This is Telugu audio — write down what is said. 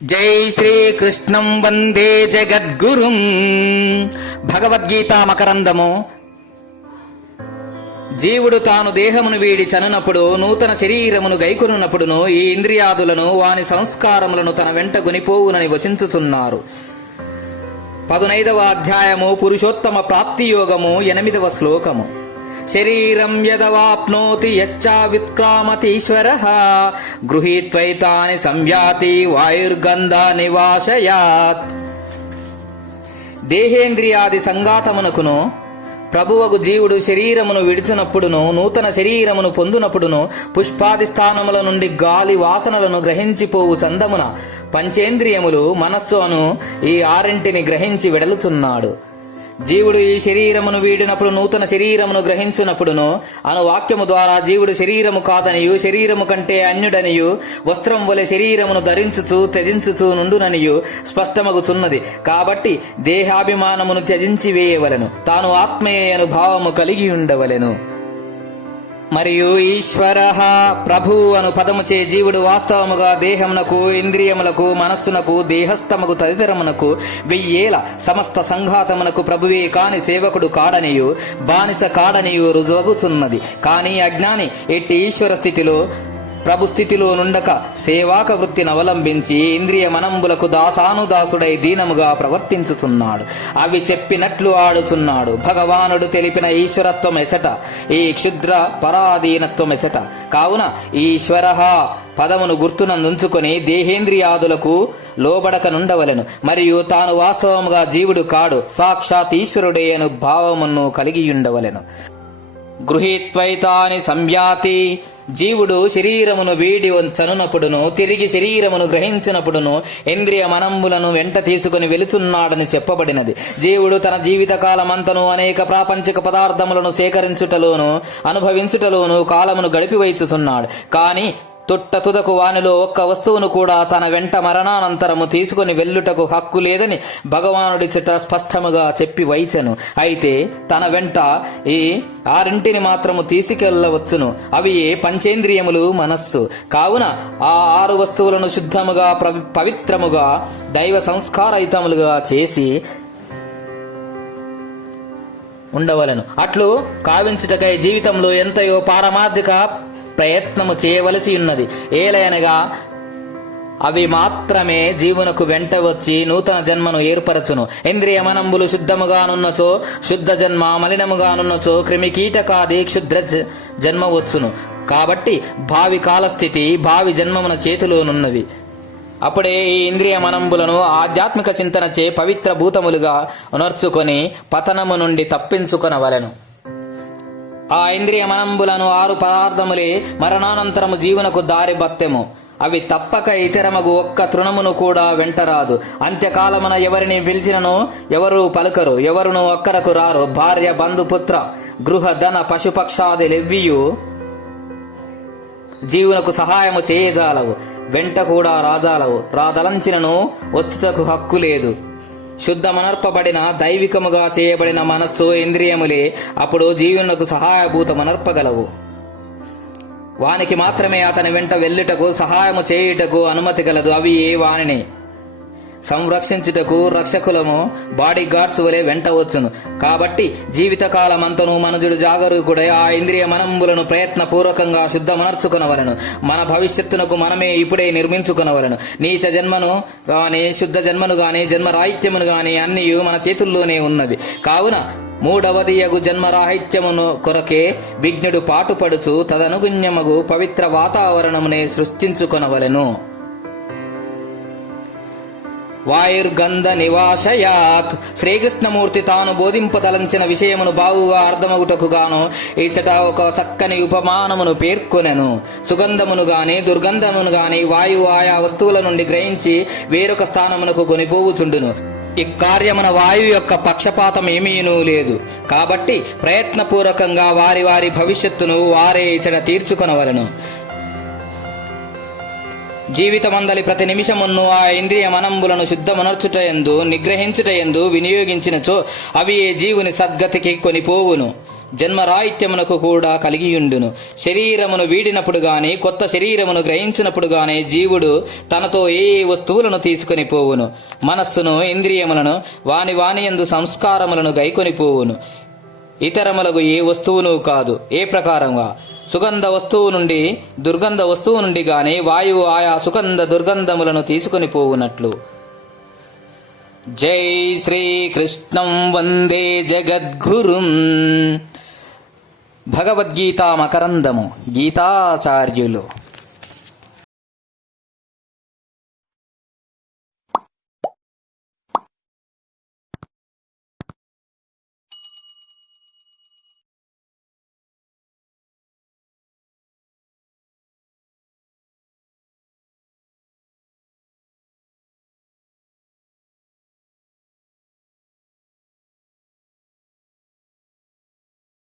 జై శ్రీకృష్ణం వందే జగద్గురుం. భగవద్గీత మకరందము. జీవుడు తాను దేహమును వీడి చనునప్పుడు, నూతన శరీరమును గైకొనున్నప్పుడును ఈ ఇంద్రియాదులను వాని సంస్కారములను తన వెంట గొనిపోవునని వచించుచున్నారు. 15వ అధ్యాయము పురుషోత్తమ ప్రాప్తియోగము 8వ శ్లోకము. శరీరం యదవాప్నోతి యచ్చావిత్క్రామతీశ్వరః గృహీత్వైతాని సంయాతి వాయుర్గంధ నివాసయాత్. దేహేంద్రియాది సంఘాతమునకును ప్రభువగు జీవుడు శరీరమును విడిచినప్పుడును, నూతన శరీరమును పొందునప్పుడును, పుష్పాది స్థానముల నుండి గాలి వాసనలను గ్రహించిపోవు చందమున పంచేంద్రియములు మనస్సు అను ఈ ఆరింటిని గ్రహించి వెడలుచున్నాడు. జీవుడు ఈ శరీరమును వీడినప్పుడు, నూతన శరీరమును గ్రహించినప్పుడును అను వాక్యము ద్వారా జీవుడు శరీరము కాదనియు, శరీరము కంటే అన్యుడనియు, వస్త్రం వలె శరీరమును ధరించుచు త్యజించుచు నుండుననియు స్పష్టమగుచున్నది. కాబట్టి దేహాభిమానమును త్యజించి వేయవలెను, తాను ఆత్మయేయను భావము కలిగి ఉండవలెను. మరియు ఈశ్వరః ప్రభు అను పదముచే జీవుడు వాస్తవముగా దేహమునకు, ఇంద్రియములకు, మనస్సునకు, దేహస్థముకు తదితరమునకు 1000 ఏళ్ల సమస్త సంఘాతమునకు ప్రభువే కాని సేవకుడు కాడనియు, బానిస కాడనియు రుజువగుచున్నది. కాని అజ్ఞాని ఎట్టి ఈశ్వర స్థితిలో, ప్రభు స్థితిలో నుండక సేవాక వృత్తిని అవలంబించి ఇంద్రియ మనంబులకు దాసానుదాసుడై దీనముగా ప్రవర్తించుచున్నాడు. అవి చెప్పినట్లు ఆడుచున్నాడు. భగవానుడు తెలిపిన ఈశ్వరత్వం ఎచట, ఈ క్షుద్ర పరాధీనత్వం ఎచట. కావున ఈశ్వరః పదమును గుర్తునందుంచుకొని దేహేంద్రియాదులకు లోబడక నుండవలెను. మరియు తాను వాస్తవముగా జీవుడు కాడు, సాక్షాత్ ఈశ్వరుడే అను భావమును కలిగియుండవలెను. గృహీత్వైతాని సంయాతి. జీవుడు శరీరమును వీడి చనునప్పుడును, తిరిగి శరీరమును గ్రహించినప్పుడును ఇంద్రియ మనంబులను వెంట తీసుకుని వెలుచున్నాడని చెప్పబడినది. జీవుడు తన జీవితకాలమంతను అనేక ప్రాపంచిక పదార్థములను సేకరించుటలోను, అనుభవించుటలోను కాలమును గడిపివైచుచున్నాడు. కాని తుదకు వానిలో ఒక్క వస్తువును కూడా తన వెంట మరణానంతరము తీసుకుని వెళ్ళుటకు హక్కు లేదని భగవానుడి చెట స్పష్టముగా చెప్పి వైచెను. అయితే తన వెంట ఈ 6 మాత్రము తీసుకెళ్లవచ్చును. అవి పంచేంద్రియములు, మనస్సు. కావున ఆ 6 వస్తువులను శుద్ధముగా పవిత్రముగా దైవ సంస్కారయుతములుగా చేసి ఉండవలను. అట్లు కావించుటకై జీవితంలో ఎంతయో పారమార్థిక ప్రయత్నము చేయవలసి ఉన్నది. ఏలయనగా అవి మాత్రమే జీవునకు వెంట వచ్చి నూతన జన్మను ఏర్పరచును. ఇంద్రియ మనంబులు శుద్ధముగానున్నచో శుద్ధ జన్మ, మలినముగానున్నచో క్రిమికీటకాది క్షుద్ర జన్మ వచ్చును. కాబట్టి భావి కాలస్థితి భావి జన్మమున చేతిలోనున్నది. అప్పుడే ఈ ఇంద్రియ మనంబులను ఆధ్యాత్మిక చింతనచే పవిత్ర భూతములుగా ఉనర్చుకొని పతనము నుండి తప్పించుకొనవలెను. ఆ ఇంద్రియ మనంబులను 6 పదార్థములే మరణానంతరము జీవునకు దారి బత్తెము. అవి తప్పక ఇతరమగు ఒక్క తృణమును కూడా వెంటరాదు. అంత్యకాలమున ఎవరిని పిలిచినను ఎవరు పలుకరు, ఎవరును ఒక్కరకు రారు. భార్య, బంధుపుత్ర, గృహ, ధన, పశుపక్షాది లెవ్వియు జీవునకు సహాయము చేయజాలవు, వెంట కూడా రాజాలవు. రాదలంచినను వచ్చుటకు హక్కు లేదు. శుద్ధమనర్పబడిన దైవికముగా చేయబడిన మనస్సు, ఇంద్రియములే అప్పుడు జీవునకు సహాయభూతమనర్పగలవు. వానికి మాత్రమే అతని వెంట వెళ్ళుటకు, సహాయము చేయుటకు అనుమతి గలదు. అవి వానిని సంరక్షించుటకు రక్షకులము, బాడీ గార్డ్స్ వలె వెంట వచ్చును. కాబట్టి జీవితకాలమంతను మనుజుడు జాగరూకుడై ఆ ఇంద్రియ మనంబులను ప్రయత్నపూర్వకంగా శుద్ధమనర్చుకొనవలెను. మన భవిష్యత్తునకు మనమే ఇప్పుడే నిర్మించుకొనవలెను. నీచ జన్మను గాని, శుద్ధ జన్మను గాని, జన్మరాహిత్యమును గాని అన్నియు మన చేతుల్లోనే ఉన్నవి. కావున 3వదియగు జన్మరాహిత్యమును కొరకే విజ్ఞుడు పాటుపడుచు తదనుగుణ్యమగు పవిత్ర వాతావరణమునే సృష్టించుకొనవలెను. వాయుర్గంధ నివాసయాత్. శ్రీకృష్ణమూర్తి తాను బోధింపదలంచిన విషయమును బాగుగా అర్థమగుటకు గాను ఇచ్చట ఒక చక్కని ఉపమానమును పేర్కొనెను. సుగంధమును గాని, దుర్గంధమును గాని వాయువు ఆయా వస్తువుల నుండి గ్రహించి వేరొక స్థానమునకు కొనిపోవుచుండును. ఈ కార్యమున వాయువు యొక్క పక్షపాతం ఏమీనూ లేదు. కాబట్టి ప్రయత్నపూర్వకంగా వారి వారి భవిష్యత్తును వారే ఇచ్చట తీర్చుకొనవలెను. జీవితమందలి ప్రతి నిమిషమును ఆ ఇంద్రియ మనంబులను శుద్ధమనర్చుటయందు, నిగ్రహించుటయందు వినియోగించినచో అవి ఏ జీవుని సద్గతికి కొనిపోవును. జన్మరాహిత్యమునకు కూడా కలిగియుండును. శరీరమును వీడినప్పుడు గాని కొత్త శరీరమును గ్రహించినప్పుడు గాని జీవుడు తనతో ఏ వస్తువులను తీసుకొని పోవును. మనస్సును ఇంద్రియములను వాని యందు సంస్కారములను గైకొని పోవును. ఇతరములకు ఏ వస్తువును కాదు. ఏ ప్రకారంగా సుగంధ వస్తువు నుండి దుర్గంధ వస్తువు నుండి గాని వాయువు ఆయా సుగంధ దుర్గంధములను తీసుకొని పోవునట్లు. జై శ్రీకృష్ణం వందే జగద్గురుం. భగవద్గీత మకరందము గీతాచార్యులు.